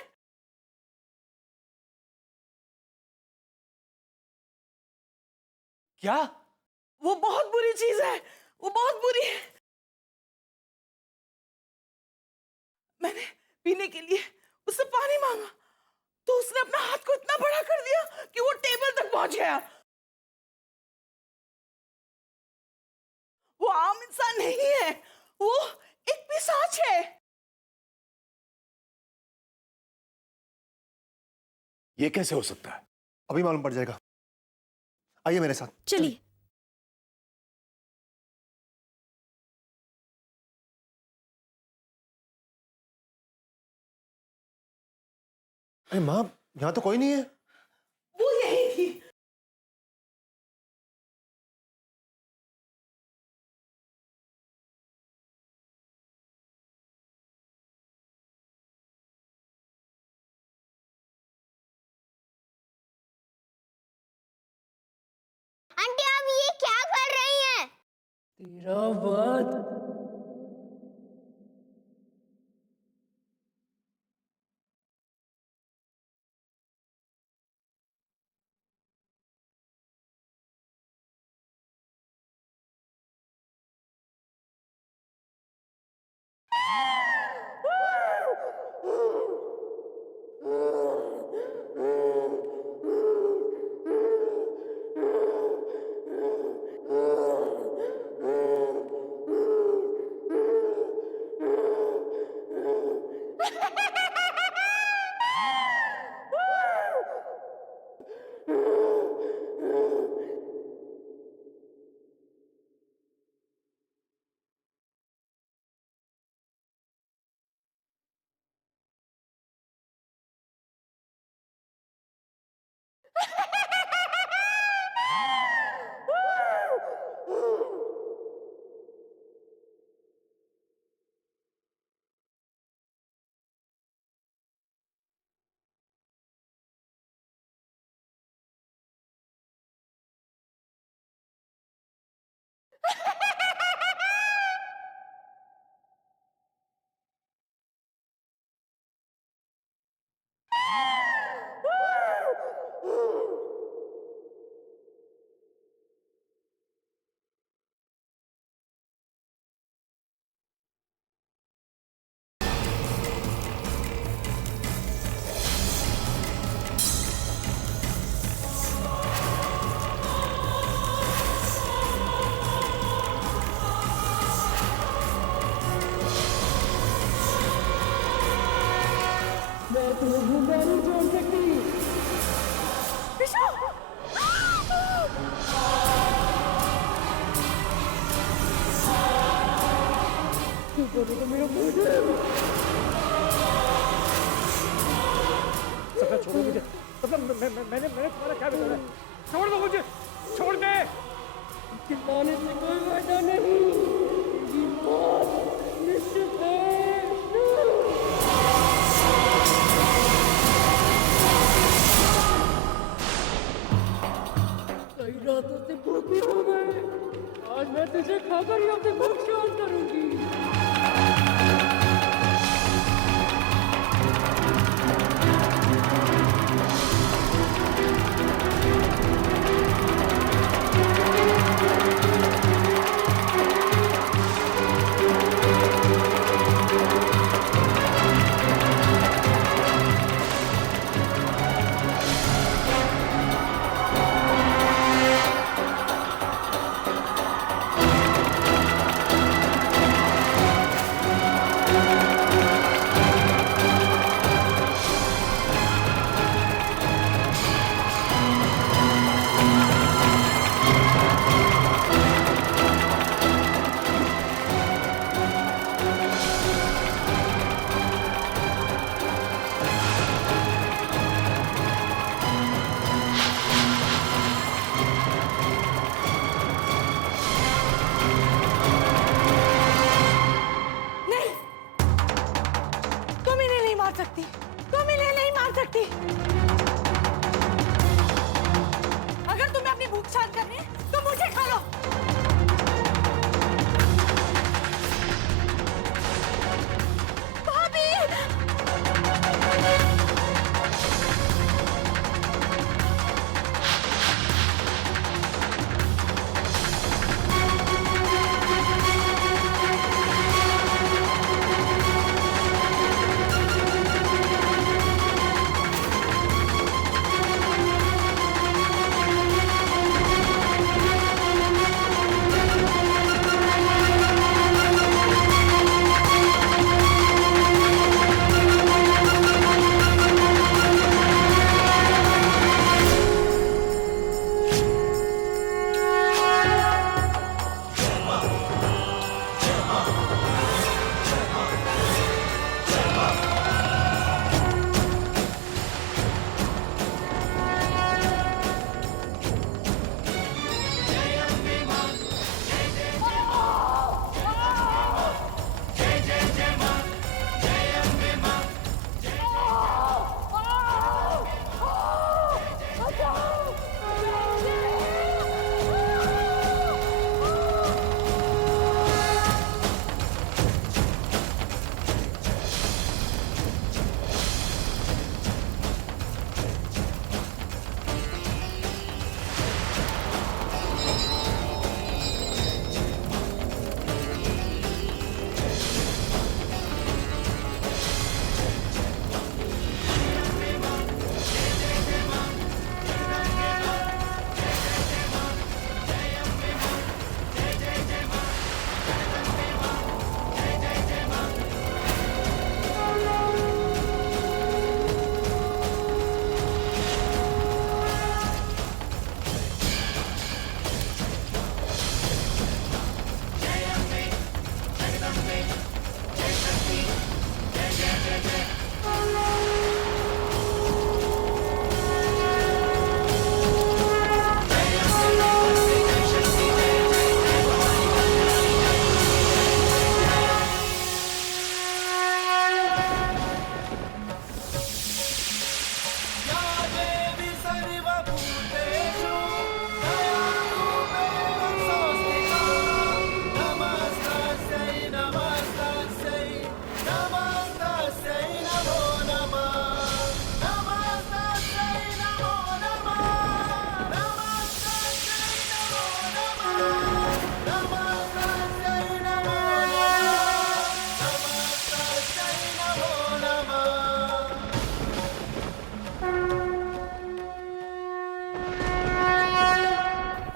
क्या? वो बहुत बुरी चीज है, वो बहुत बुरी है। मैंने पीने के लिए उससे पानी मांगा तो उसने अपना हाथ को इतना बड़ा कर दिया कि वो टेबल तक पहुंच गया। वो आम इंसान नहीं है, वो एक पिशाच है। ये कैसे हो सकता है? अभी मालूम पड़ जाएगा, आइए मेरे साथ। चलिए। अरे माँ, यहाँ तो कोई नहीं है। वो यही थी। आंटी आप ये क्या कर रही हैं? तेरा वध। मैं तुम्हें जिंदा नहीं छोड़ सकती। सपना छोड़ो मुझे। सपना मैंने तुम्हारा क्या बिगाड़ा? छोड़ दो मुझे, छोड़ दे। चिल्लाने से कोई फायदा नहीं। ये मौत निश्चित है। कई रातों से भूखी हो गए, आज मैं तुझे खाकर ही अपनी भूख शांत करूंगी। सकती, तुम इन्हें नहीं मार सकती। अगर तुम्हें अपनी भूख शांत करनी है तो मुझे खा लो। भाभी!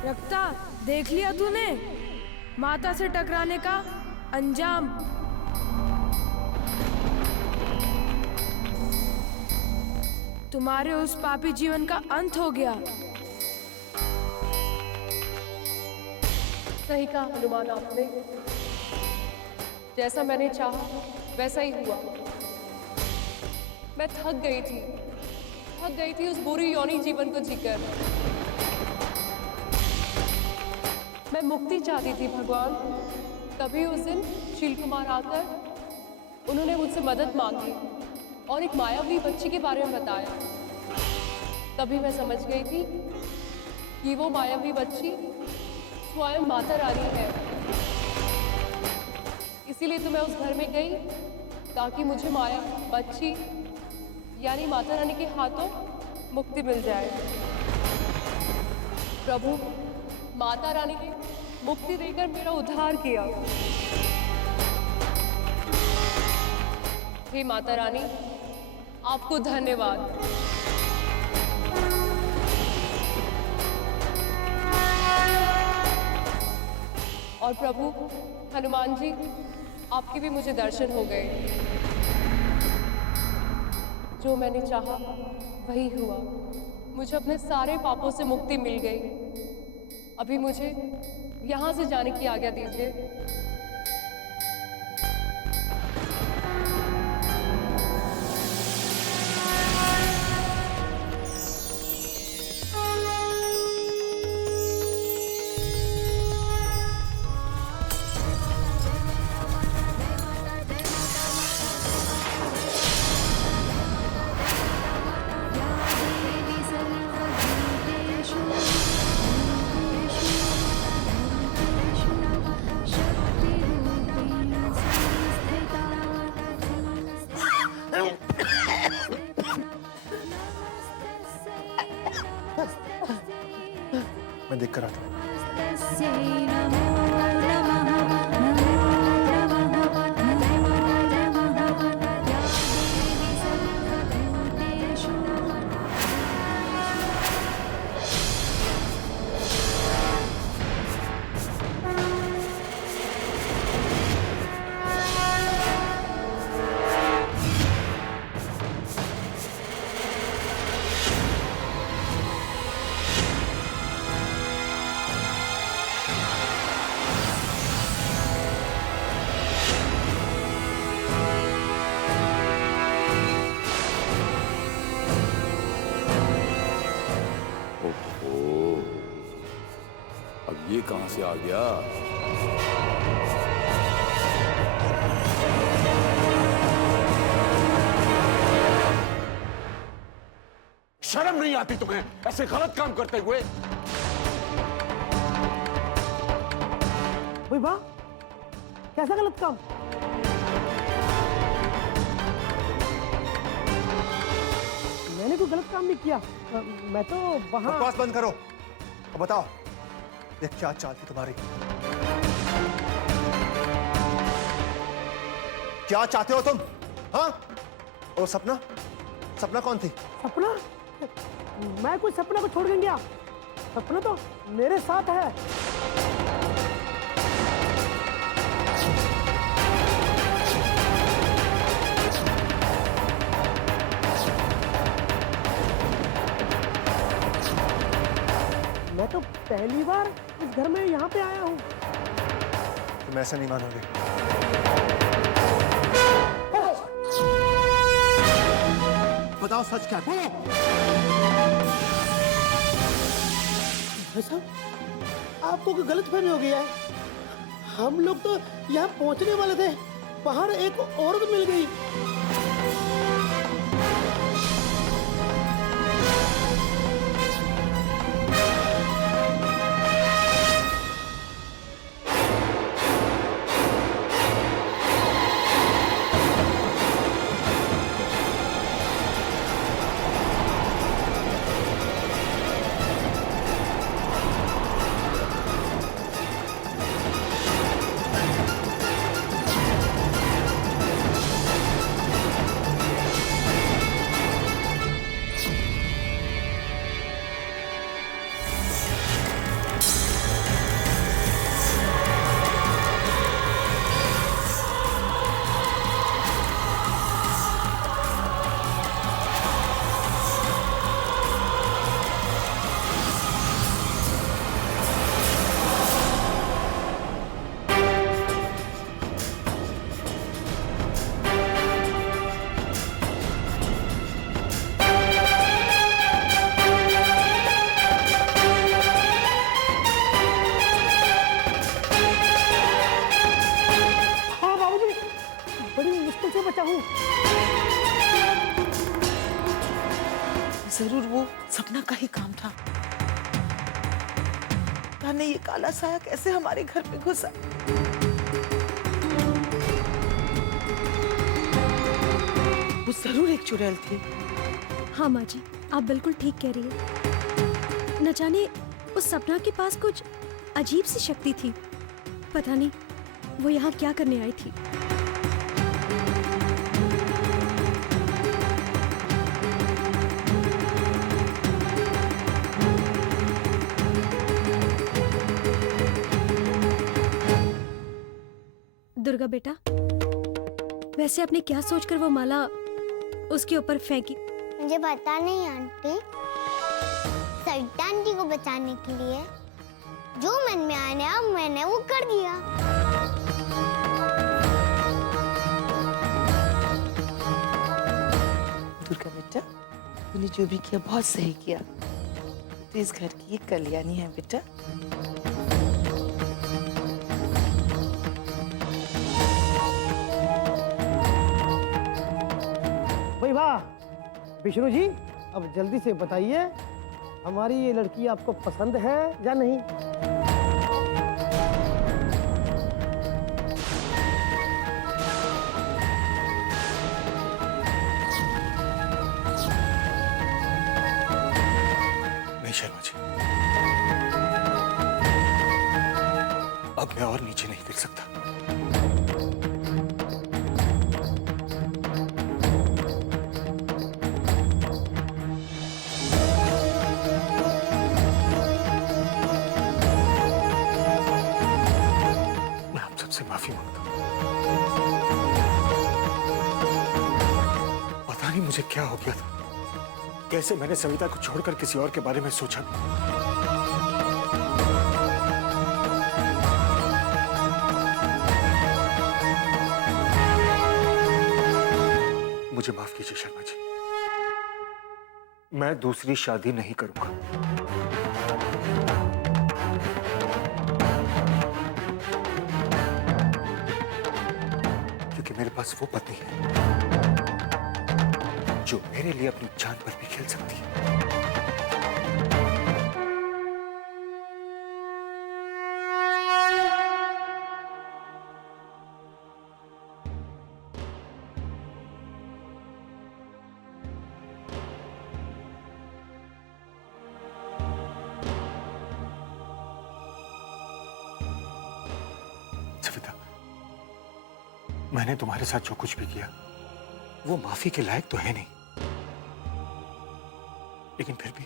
रक्ता, देख लिया तूने माता से टकराने का अंजाम। तुम्हारे उस पापी जीवन का अंत हो गया। सही कहा हनुमान आपने, जैसा मैंने चाहा वैसा ही हुआ। मैं थक गई थी उस बुरी यौनी जीवन को जीकर। मैं मुक्ति चाहती थी भगवान। तभी उस दिन शील कुमार आकर उन्होंने मुझसे मदद मांगी और एक मायावी बच्ची के बारे में बताया। तभी मैं समझ गई थी कि वो मायावी बच्ची स्वयं माता रानी है। इसीलिए तो मैं उस घर में गई ताकि मुझे माया बच्ची यानी माता रानी के हाथों मुक्ति मिल जाए। प्रभु, माता रानी ने मुक्ति देकर मेरा उद्धार किया। हे माता रानी, आपको धन्यवाद। और प्रभु हनुमान जी, आपके भी मुझे दर्शन हो गए। जो मैंने चाहा वही हुआ। मुझे अपने सारे पापों से मुक्ति मिल गई। अभी मुझे यहाँ से जाने की आज्ञा दीजिए। देख कर आता हूँ। अब ये कहां से आ गया? शर्म नहीं आती तुम्हें ऐसे गलत काम करते हुए? वाह, कैसा गलत काम? मैंने कोई गलत काम नहीं किया। मैं तो वहां। बकवास बंद करो और बताओ ये क्या चाल थी तुम्हारी? क्या चाहते हो तुम? हाँ? और सपना? सपना कौन थी? सपना? मैं कोई सपना को छोड़ के गया? सपना तो मेरे साथ है। मैं तो पहली बार इस घर में यहाँ पे आया हूँ। तुम ऐसा नहीं मानोगे। बताओ सच क्या है? भाई साहब, आपको कोई गलतफहमी हो गया है। हम लोग तो यहाँ पहुँचने वाले थे, बाहर एक औरत मिल गई। जरूर वो सपना का ही काम था। जाने ये काला साया कैसे हमारे घर में घुसा। वो जरूर एक चुड़ैल थी। हाँ माँ जी, आप बिल्कुल ठीक कह रही हैं। न जाने उस सपना के पास कुछ अजीब सी शक्ति थी। पता नहीं वो यहाँ क्या करने आई थी। दुर्गा बेटा, वैसे आपने क्या सोचकर वो माला उसके ऊपर फेंकी? मुझे पता नहीं आंटी। सरिता आंटी को बचाने के लिए जो मन में आया मैंने वो कर दिया। दुर्गा बेटा, तूने जो भी किया बहुत सही किया। तू इस घर की एक कल्याणी है बेटा। भाई वाह, विष्णु जी, अब जल्दी से बताइए हमारी ये लड़की आपको पसंद है या नहीं? नहीं शर्मा जी, अब मैं और नीचे नहीं गिर सकता। मैं आप सबसे माफी मांगता हूं। पता नहीं मुझे क्या हो गया था, कैसे मैंने सविता को छोड़कर किसी और के बारे में सोचा। मुझे माफ कीजिए शर्मा जी, मैं दूसरी शादी नहीं करूंगा। क्योंकि मेरे पास वो पत्नी है जो मेरे लिए अपनी जान पर भी खेल सकती है। सविता, मैंने तुम्हारे साथ जो कुछ भी किया वो माफी के लायक तो है नहीं, लेकिन फिर भी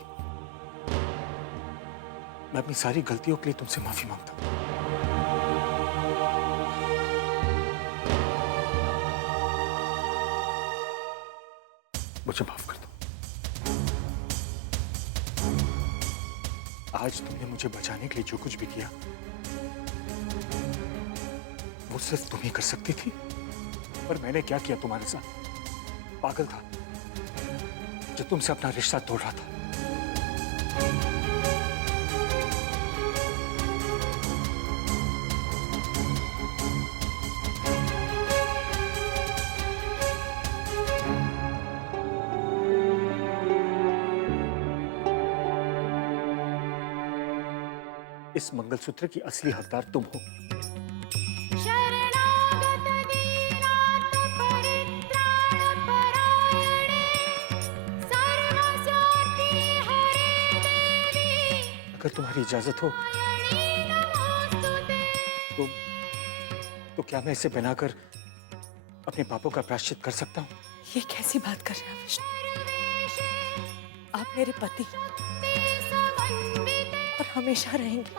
मैं अपनी सारी गलतियों के लिए तुमसे माफी मांगता हूं। मुझे माफ कर दो। आज तुमने मुझे बचाने के लिए जो कुछ भी किया वो सिर्फ तुम ही कर सकती थी, पर मैंने क्या किया तुम्हारे साथ? पागल था जो तुमसे अपना रिश्ता तोड़ रहा था। इस मंगलसूत्र की असली हकदार तुम हो। अगर तुम्हारी इजाजत हो तो क्या मैं इसे पहनाकर अपने पापों का प्रायश्चित कर सकता हूँ? ये कैसी बात कर रहे हैं विष्णु? आप मेरे पति और हमेशा रहेंगे।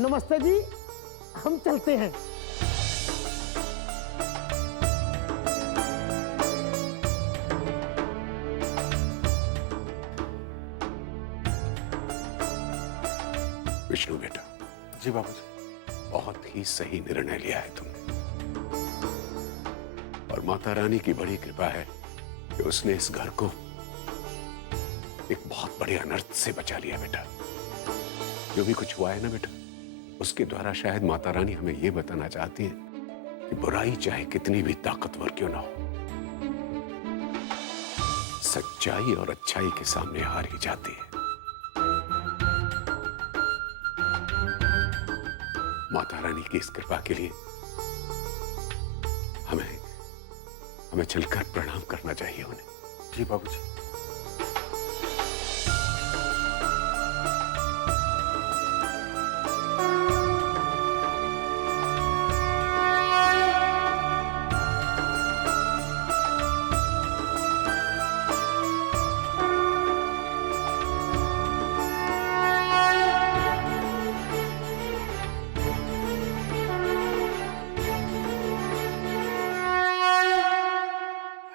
नमस्ते जी, हम चलते हैं। विष्णु बेटा। जी बाबूजी। बहुत ही सही निर्णय लिया है तुमने, और माता रानी की बड़ी कृपा है कि उसने इस घर को एक बहुत बड़े अनर्थ से बचा लिया बेटा। जो भी कुछ हुआ है ना बेटा, उसके द्वारा शायद माता रानी हमें यह बताना चाहती है कि बुराई चाहे कितनी भी ताकतवर क्यों ना हो, सच्चाई और अच्छाई के सामने हार ही जाती है। माता रानी की इस कृपा के लिए हमें चलकर प्रणाम करना चाहिए उन्हें। जी बाबूजी।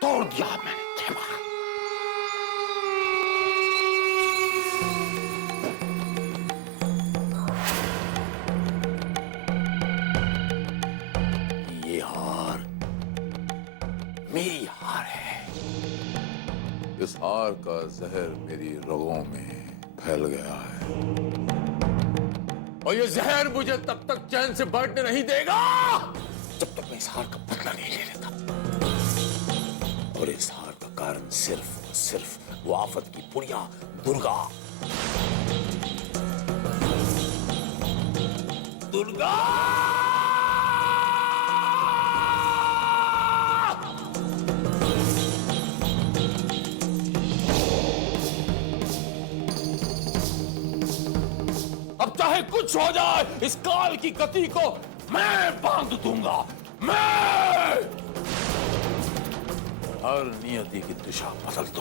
तोड़ दिया मैंने 6 बार, हार का जहर मेरी रगों में फैल गया है और ये जहर मुझे तब तक चैन से बैठने नहीं देगा जब तक मैं इस हार का बदला नहीं ले लेता। और इस हार का कारण सिर्फ वो आफत की पुड़िया दुर्गा। दुर्गा अब चाहे कुछ हो जाए इस काल की गति को मैं बांध दूंगा। मैं हर नियति की दिशा बदल दूंगा।